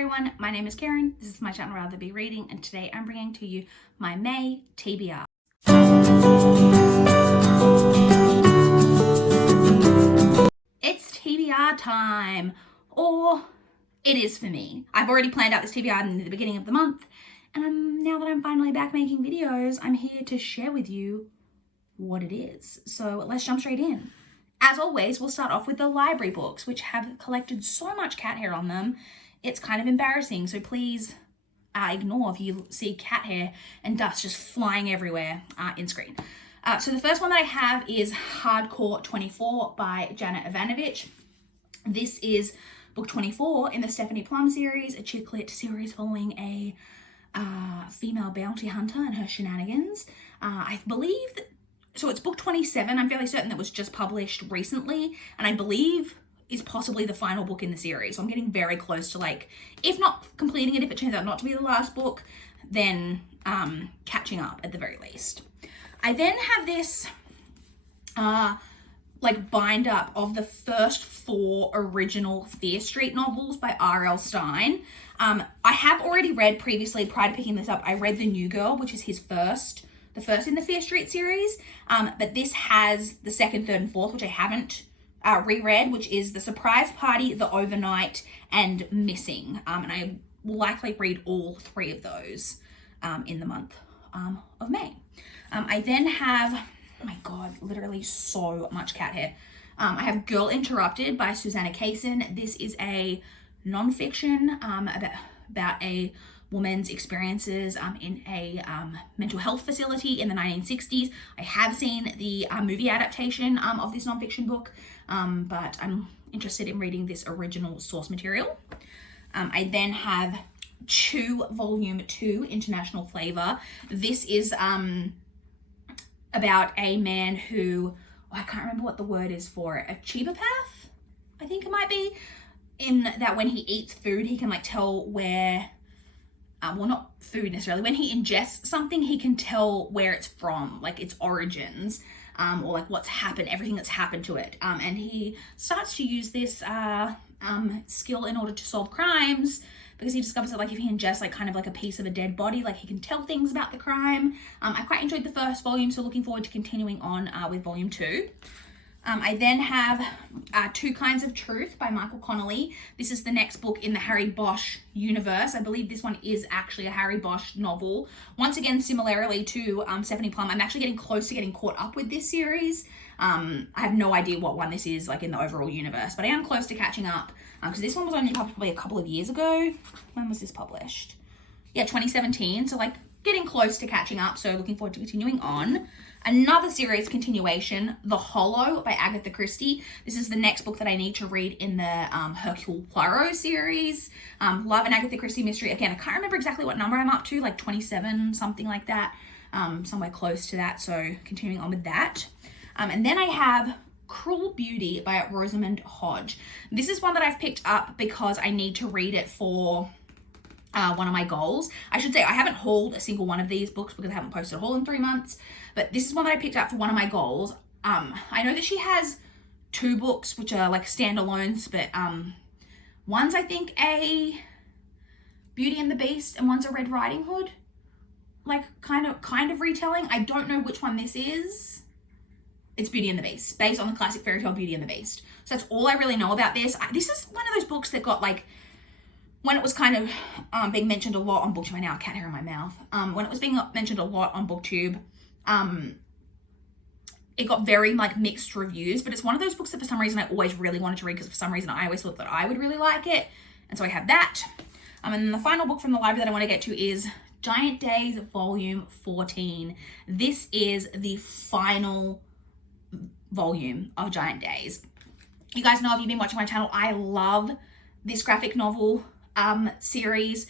everyone, my name is Karen, this is my channel RatherBeReading, and today I'm bringing to you my May TBR. It's TBR time, or it is for me. I've already planned out this TBR in the beginning of the month, and now that I'm finally back making videos, I'm here to share with you what it is. So let's jump straight in. As always, we'll start off with the library books, which have collected so much cat hair on them, it's kind of embarrassing. So please ignore if you see cat hair and dust just flying everywhere in screen. So the first one that I have is Hardcore 24 by Janet Ivanovich. This is book 24 in the Stephanie Plum series, a chick lit series following a female bounty hunter and her shenanigans. I believe that, so it's book 27. I'm fairly certain that was just published recently, and I believe is possibly the final book in the series. So I'm getting very close to, like, if not completing it, if it turns out not to be the last book, then catching up at the very least. I then have this like bind up of the first 4 original Fear Street novels by R.L. Stine. I have already read previously, prior to picking this up, I read The New Girl, which is his the first in the Fear Street series, but this has the 2nd, 3rd, and 4th, which I haven't reread, which is The Surprise Party, The Overnight, and Missing. And I will likely read all 3 of those in the month of May. I then have, oh my God, literally so much cat hair. I have Girl Interrupted by Susanna Kaysen. This is a nonfiction about a woman's experiences in a mental health facility in the 1960s. I have seen the movie adaptation of this nonfiction book, but I'm interested in reading this original source material. I then have Chew Volume 2, International Flavor. This is about a man who, I can't remember what the word is for it, a cheebopath, I think it might be, in that when he eats food, he can like tell where, well, not food necessarily, when he ingests something, he can tell where it's from, like its origins, or like what's happened, everything that's happened to it. And he starts to use this skill in order to solve crimes, because he discovers that like if he ingests like kind of like a piece of a dead body, like he can tell things about the crime. I quite enjoyed the first volume, so looking forward to continuing on with volume 2. I then have Two Kinds of Truth by Michael Connelly. This is the next book in the Harry Bosch universe. I believe this one is actually a Harry Bosch novel. Once again, similarly to Stephanie Plum, I'm actually getting close to getting caught up with this series. I have no idea what one this is like in the overall universe, but I am close to catching up because this one was only published probably a couple of years ago. When was this published? Yeah, 2017. So like getting close to catching up. So looking forward to continuing on. Another series continuation, The Hollow by Agatha Christie. This is the next book that I need to read in the Hercule Poirot series. Love an Agatha Christie mystery. Again, I can't remember exactly what number I'm up to, like 27, something like that. Somewhere close to that, so continuing on with that. And then I have Cruel Beauty by Rosamund Hodge. This is one that I've picked up because I need to read it for one of my goals. I should say I haven't hauled a single one of these books because I haven't posted a haul in 3 months, but this is one that I picked up for one of my goals. I know that she has 2 books which are like standalones, but one's I think a Beauty and the Beast and one's a Red Riding Hood, like kind of retelling. I don't know which one this is. It's Beauty and the Beast, based on the classic fairy tale Beauty and the Beast. So that's all I really know about this. This is one of those books that got like, when it was kind of being mentioned a lot on BookTube, I now have cat hair in my mouth. When it was being mentioned a lot on BookTube, it got very like mixed reviews, but it's one of those books that for some reason I always really wanted to read because for some reason I always thought that I would really like it. And so I have that. And then the final book from the library that I want to get to is Giant Days Volume 14. This is the final volume of Giant Days. You guys know if you've been watching my channel, I love this graphic novel series.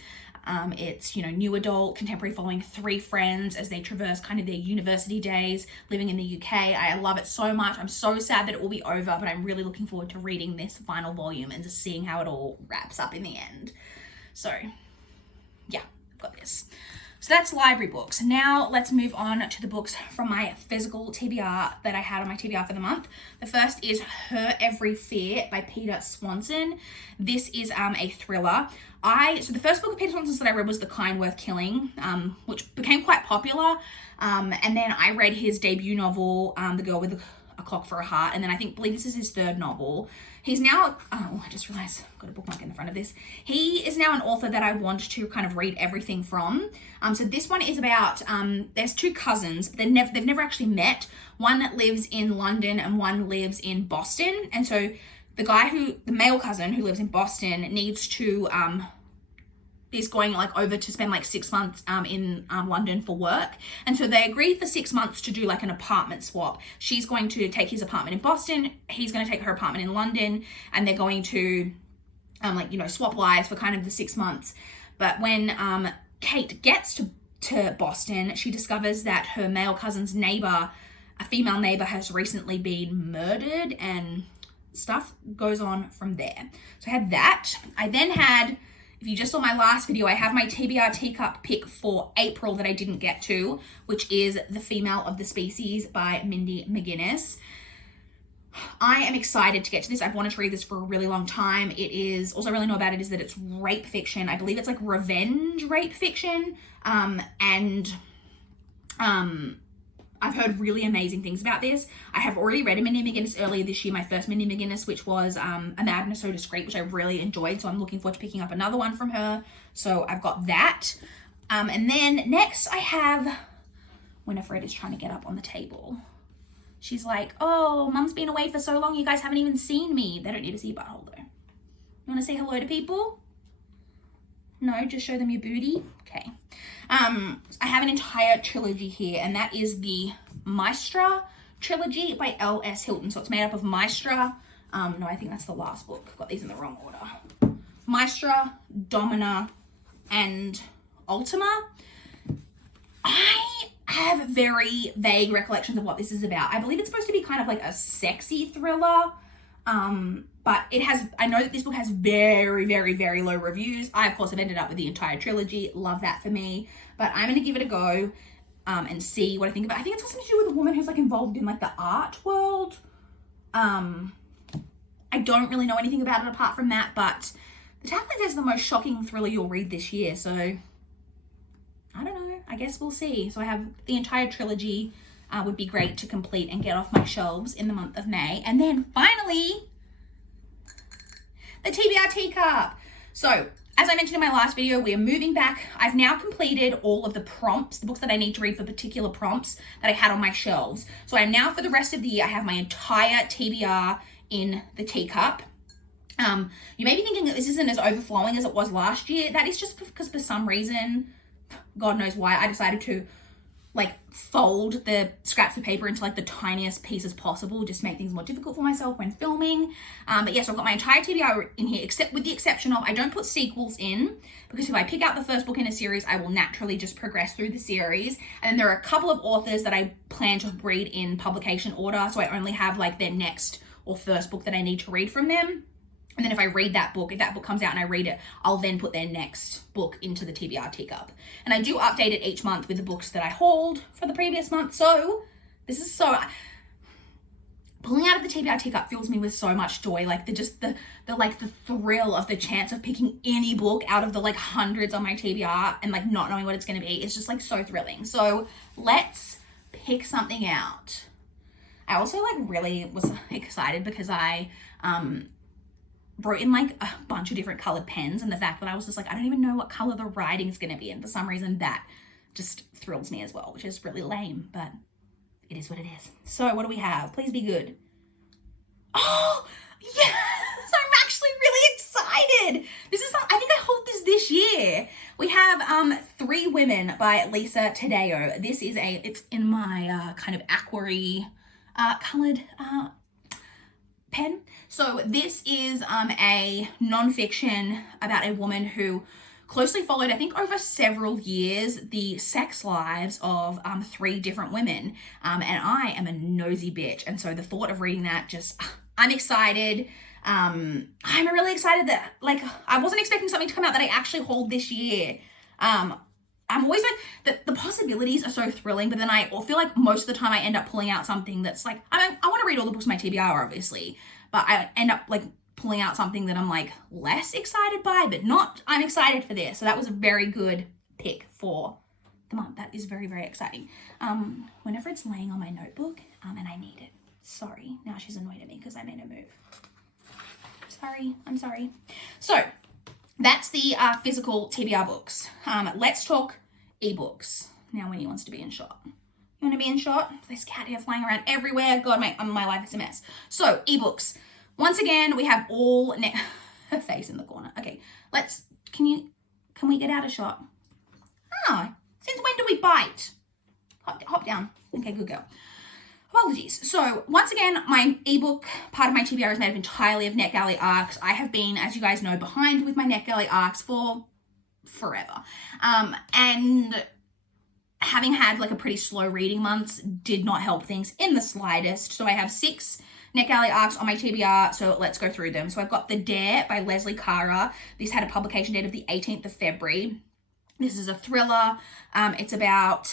It's, you know, new adult contemporary following 3 friends as they traverse kind of their university days living in the UK. I love it so much. I'm so sad that it will be over, but I'm really looking forward to reading this final volume and just seeing how it all wraps up in the end. So yeah, I've got this. So that's library books. Now let's move on to the books from my physical TBR that I had on my TBR for the month. The first is Her Every Fear by Peter Swanson. This is a thriller. So the first book of Peter Swanson's that I read was The Kind Worth Killing, which became quite popular. And then I read his debut novel, The Girl with a Clock for a Heart, and then believe this is his third novel. He's now, I just realized I've got a bookmark in the front of this. He is now an author that I want to kind of read everything from. So this one is about, there's two cousins, but they've never actually met. One lives in London and one lives in Boston. And so the male cousin who lives in Boston needs to, is going over to spend 6 months in London for work. And so they agreed for 6 months to do an apartment swap. She's going to take his apartment in Boston, he's going to take her apartment in London, and they're going to swap lives for kind of the 6 months. But when Kate gets to Boston, she discovers that her male cousin's neighbor, a female neighbor, has recently been murdered, and stuff goes on from there. So I had that. I then had, if you just saw my last video, I have my TBR teacup pick for April that I didn't get to, which is The Female of the Species by Mindy McGinnis. I am excited to get to this. I've wanted to read this for a really long time. It is, also I really know about it is that it's rape fiction. I believe it's revenge rape fiction. I've heard really amazing things about this. I have already read a Mindy McGinnis earlier this year, my first Mindy McGinnis, which was A Madness So Discreet, which I really enjoyed. So I'm looking forward to picking up another one from her. So I've got that. And then next I have, Winifred is trying to get up on the table. She's like, oh, Mum's been away for so long, you guys haven't even seen me. They don't need to see your butthole though. You want to say hello to people? No, just show them your booty. Okay. I have an entire trilogy here, and that is the Maestra trilogy by L.S. Hilton. So it's made up of Maestra. No, I think that's the last book. Got these in the wrong order. Maestra, Domina, and Ultima. I have very vague recollections of what this is about. I believe it's supposed to be kind of a sexy thriller. But I know that this book has very, very, very low reviews. I, of course, have ended up with the entire trilogy. Love that for me. But I'm going to give it a go and see what I think about it. I think it's something to do with a woman who's involved in the art world. I don't really know anything about it apart from that, but the tagline says the most shocking thriller you'll read this year. So I don't know. I guess we'll see. So I have the entire trilogy. Would be great to complete and get off my shelves in the month of May. And then finally, the TBR teacup. So as I mentioned in my last video, we are moving back. I've now completed all of the prompts, the books that I need to read for particular prompts that I had on my shelves. So I'm now, for the rest of the year, I have my entire TBR in the teacup. You may be thinking that this isn't as overflowing as it was last year. That is just because for some reason, God knows why, I decided to fold the scraps of paper into the tiniest pieces possible, just make things more difficult for myself when filming. But yes, I've got my entire TBR in here, except with the exception of I don't put sequels in, because if I pick out the first book in a series, I will naturally just progress through the series. And then there are a couple of authors that I plan to read in publication order, so I only have their next or first book that I need to read from them. And then if I read that book, if that book comes out and I read it, I'll then put their next book into the TBR teacup. And I do update it each month with the books that I hauled for the previous month. So this is pulling out of the TBR teacup fills me with so much joy. The thrill of the chance of picking any book out of the hundreds on my TBR and not knowing what it's going to be. It's just so thrilling. So let's pick something out. I also really was excited because I, wrote in a bunch of different colored pens, and the fact that I was just I don't even know what color the writing's gonna be, and for some reason that just thrills me as well, which is really lame, but it is what it is. So what do we have? Please be good. Oh yes, I'm actually really excited. This is I think I hold this year. We have Three Women by Lisa Taddeo. This is it's in my kind of aquary colored pen. So this is a nonfiction about a woman who closely followed, I think over several years, the sex lives of 3 different women. And I am a nosy bitch. And so the thought of reading that I'm excited. I'm really excited that I wasn't expecting something to come out that I actually hauled this year. I'm always like, the possibilities are so thrilling, but then I feel like most of the time I end up pulling out something that's like, I want to read all the books in my TBR, obviously, but I end up like pulling out something that I'm like less excited by, but not, I'm excited for this. So that was a very good pick for the month. That is very, very exciting. Whenever it's laying on my notebook, and I need it. Sorry, now she's annoyed at me because I made her move. Sorry, I'm sorry. So that's the physical TBR books. Let's talk eBooks. Now Winnie wants to be in shot. You want to be in shot? There's cat hair flying around everywhere. God, my life is a mess. So eBooks. Once again, we have all her face in the corner. Okay, can we get out of shot? Ah, since when do we bite? Hop down. Okay, good girl. Apologies. So once again, my ebook part of my TBR is made up entirely of NetGalley arcs. I have been, as you guys know, behind with my NetGalley arcs for forever. And having had like a pretty slow reading month did not help things in the slightest. So I have 6 NetGalley arcs on my TBR, so let's go through them. So I've got The Dare by Leslie Cara. This had a publication date of the 18th of February. This is a thriller. It's about...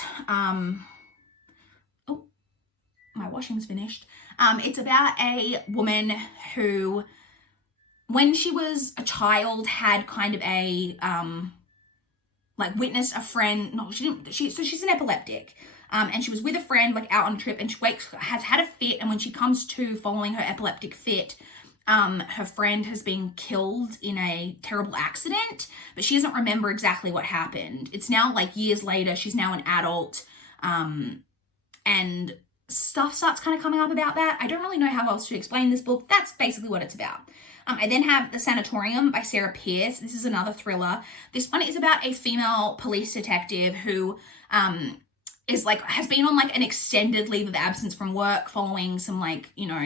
my washing's finished. It's about a woman who, when she was a child, had kind of a, like witnessed a friend, no, she didn't, so she's an epileptic. And she was with a friend, like out on a trip, and she has had a fit, and when she comes to following her epileptic fit, her friend has been killed in a terrible accident, but she doesn't remember exactly what happened. It's now like years later, she's now an adult, and stuff starts kind of coming up about that. I don't really know how else to explain this book. That's basically what it's about. I then have The Sanatorium by Sarah Pierce. This is another thriller. This one is about a female police detective who has been on like an extended leave of absence from work following some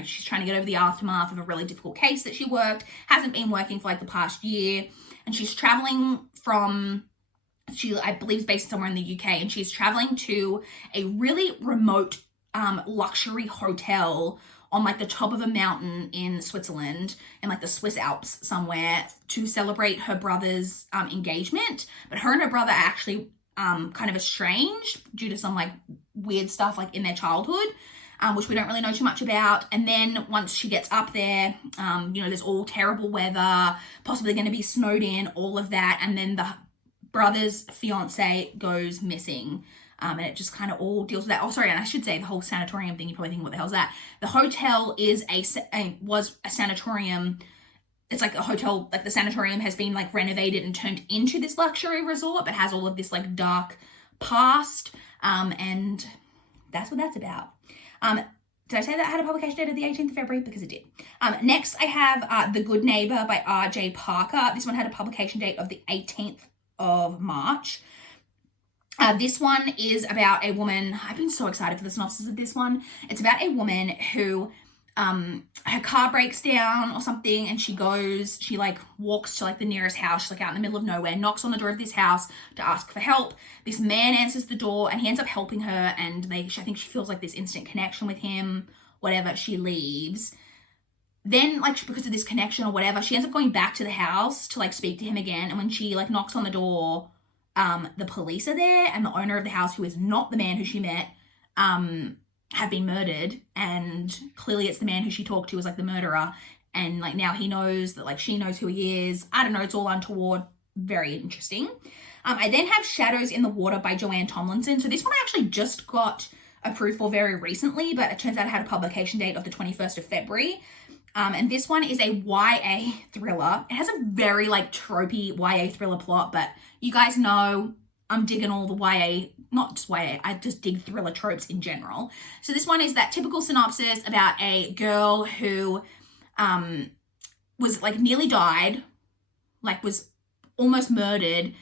she's trying to get over the aftermath of a really difficult case that she worked, hasn't been working for like the past year, and she's traveling from, I believe is based somewhere in the UK, and she's traveling to a really remote luxury hotel on like the top of a mountain in Switzerland, in like the Swiss Alps somewhere, to celebrate her brother's engagement. But her and her brother are actually kind of estranged due to some like weird stuff like in their childhood, which we don't really know too much about. And then once she gets up there, there's all terrible weather, possibly going to be snowed in, all of that. And then the brother's fiance goes missing. And it just kind of all deals with that. Oh, sorry, and I should say the whole sanatorium thing, you're probably thinking, what the hell is that? The hotel was a sanatorium. It's like a hotel, like the sanatorium has been like renovated and turned into this luxury resort, but has all of this like dark past. And that's what that's about. Did I say that had a publication date of the 18th of February? Because it did. Next, I have The Good Neighbor by R.J. Parker. This one had a publication date of the 18th of March. This one is about a woman. I've been so excited for the synopsis of this one. It's about a woman who, her car breaks down or something, and she like walks to like the nearest house. She's like out in the middle of nowhere, knocks on the door of this house to ask for help. This man answers the door, and he ends up helping her, and I think she feels like this instant connection with him. Whatever, she leaves. Then, like, because of this connection or whatever, she ends up going back to the house to like speak to him again. And when she like knocks on the door, the police are there, and the owner of the house, who is not the man who she met, have been murdered, and clearly it's the man who she talked to was like the murderer, and like now he knows that like she knows who he is. I don't know, it's all untoward. Very interesting. I then have Shadows in the Water by Joanne Tomlinson. So this one I actually just got approved for very recently, but it turns out it had a publication date of the 21st of February. And this one is a YA thriller. It has a very like tropey YA thriller plot, but you guys know I'm digging all the YA, not just YA, I just dig thriller tropes in general. So this one is that typical synopsis about a girl who was like nearly died, like was almost murdered,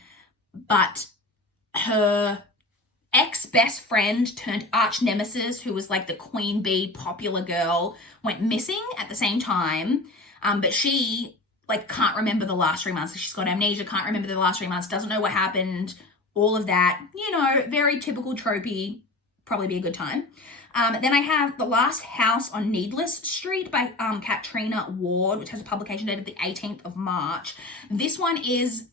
but her ex-best friend turned arch nemesis, who was like the queen bee popular girl, went missing at the same time, but she like can't remember the last 3 months. She's got amnesia, can't remember the last 3 months, doesn't know what happened, all of that, very typical tropey, probably be a good time. Then I have The Last House on Needless Street by Katrina Ward, which has a publication date of the 18th of March. This one is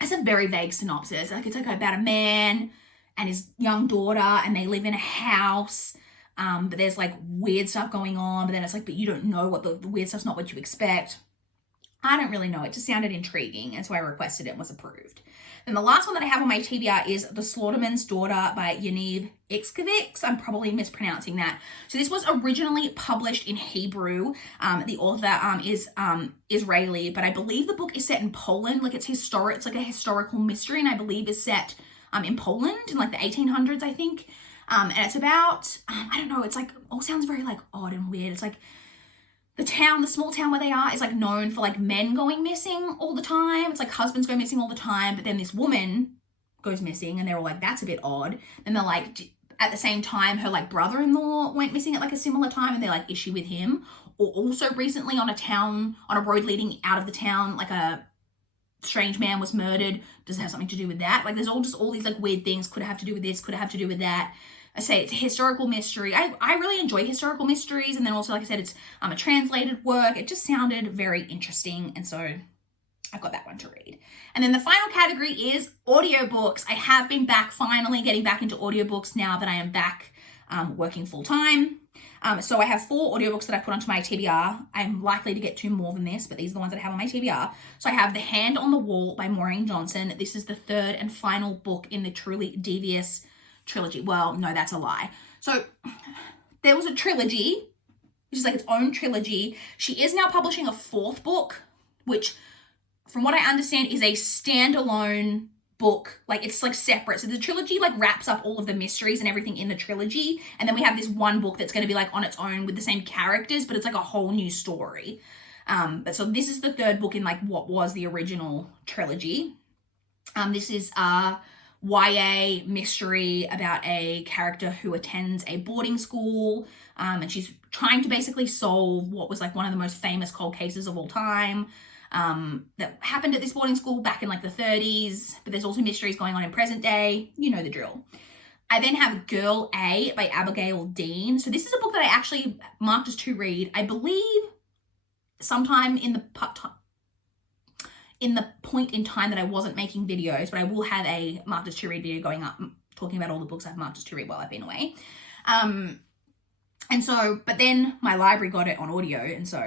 it's a very vague synopsis. Like, it's like about a man and his young daughter, and they live in a house. But there's like weird stuff going on, but then it's like, but you don't know what the weird stuff's not what you expect. I don't really know. It just sounded intriguing, and so I requested it and was approved. Then the last one that I have on my TBR is The Slaughterman's Daughter by Yaniv Ixkovics. I'm probably mispronouncing that. So this was originally published in Hebrew. The author is Israeli, but I believe the book is set in Poland. Like, it's historic. It's like a historical mystery, and I believe is set in Poland in like the 1800s, I think. And it's about, I don't know, it's like, all sounds very like odd and weird. It's like the small town where they are is like known for like men going missing all the time. It's like husbands go missing all the time, but then this woman goes missing and they're all like, that's a bit odd. And they're like, at the same time, her like brother-in-law went missing at like a similar time, and they're like, is she with him? Or also recently on a road leading out of the town, like a strange man was murdered. Does it have something to do with that? Like, there's all these like weird things. Could it have to do with this? Could it have to do with that? I say it's a historical mystery. I really enjoy historical mysteries. And then also, like I said, it's a translated work. It just sounded very interesting. And so I've got that one to read. And then the final category is audiobooks. I have been finally getting back into audiobooks now that I am back working full time. So I have 4 audiobooks that I put onto my TBR. I'm likely to get 2 more than this, but these are the ones that I have on my TBR. So I have The Hand on the Wall by Maureen Johnson. This is the 3rd and final book in the Truly Devious trilogy. Well, no, that's a lie. So there was a trilogy, which is like its own trilogy. She is now publishing a 4th book, which from what I understand is a standalone book. Like, it's like separate. So the trilogy like wraps up all of the mysteries and everything in the trilogy. And then we have this one book that's going to be like on its own with the same characters, but it's like a whole new story. But so this is the 3rd book in like what was the original trilogy. This is YA mystery about a character who attends a boarding school, and she's trying to basically solve what was like one of the most famous cold cases of all time that happened at this boarding school back in like the 30s, but there's also mysteries going on in present day. You know the drill. I then have Girl A by Abigail Dean. So this is a book that I actually marked as to read, I believe sometime in the point in time that I wasn't making videos, but I will have a marked as to read video going up talking about all the books I've marked as to read while I've been away. And so, but then my library got it on audio, and so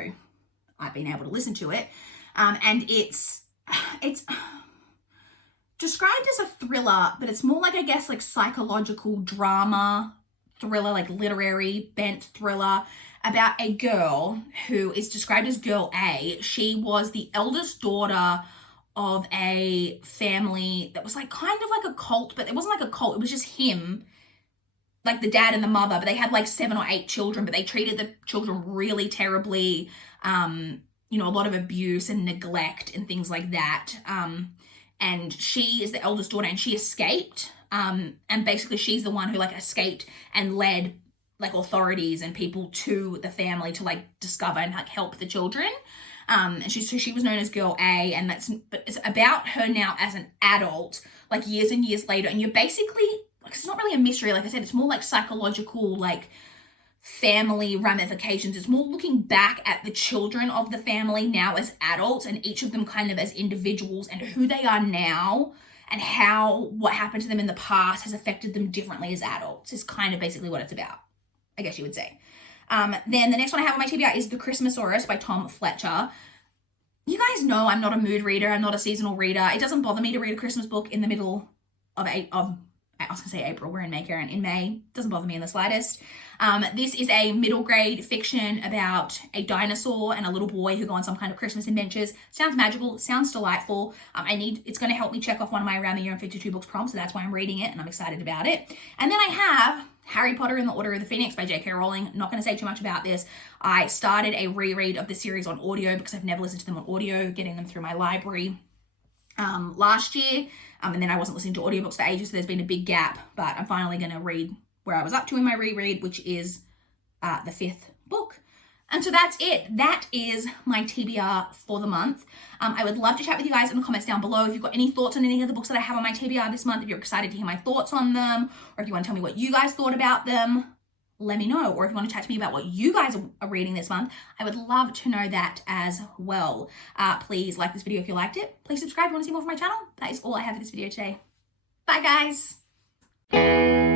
I've been able to listen to it. And it's described as a thriller, but it's more like, I guess, like psychological drama thriller, like literary bent thriller about a girl who is described as Girl A. She was the eldest daughter of a family that was like kind of like a cult, but it wasn't like a cult. It was just him, like the dad and the mother, but they had like 7 or 8 children, but they treated the children really terribly. A lot of abuse and neglect and things like that. And she is the eldest daughter, and she escaped. And basically she's the one who like escaped and led like authorities and people to the family to like discover and like help the children. And she was known as Girl A, and but it's about her now as an adult, like years and years later. And you're basically, like, it's not really a mystery. Like I said, it's more like psychological, like family ramifications. It's more looking back at the children of the family now as adults, and each of them kind of as individuals, and who they are now, and how what happened to them in the past has affected them differently as adults is kind of basically what it's about, I guess you would say. Then the next one I have on my TBR is The Christmasaurus by Tom Fletcher. You guys know I'm not a mood reader. I'm not a seasonal reader. It doesn't bother me to read a Christmas book in the middle of I was going to say April. We're in May, Karen. In May. Doesn't bother me in the slightest. This is a middle grade fiction about a dinosaur and a little boy who go on some kind of Christmas adventures. Sounds magical. Sounds delightful. It's going to help me check off one of my Around the Year in 52 Books prompts, so that's why I'm reading it, and I'm excited about it. And then I have Harry Potter and the Order of the Phoenix by J.K. Rowling. Not going to say too much about this. I started a reread of the series on audio because I've never listened to them on audio, getting them through my library last year. And then I wasn't listening to audiobooks for ages, so there's been a big gap, but I'm finally going to read where I was up to in my reread, which is the 5th book. And so that's it. That is my TBR for the month. I would love to chat with you guys in the comments down below. If you've got any thoughts on any of the books that I have on my TBR this month, if you're excited to hear my thoughts on them, or if you want to tell me what you guys thought about them, let me know. Or if you want to chat to me about what you guys are reading this month, I would love to know that as well. Please like this video if you liked it. Please subscribe if you want to see more from my channel. That is all I have for this video today. Bye, guys.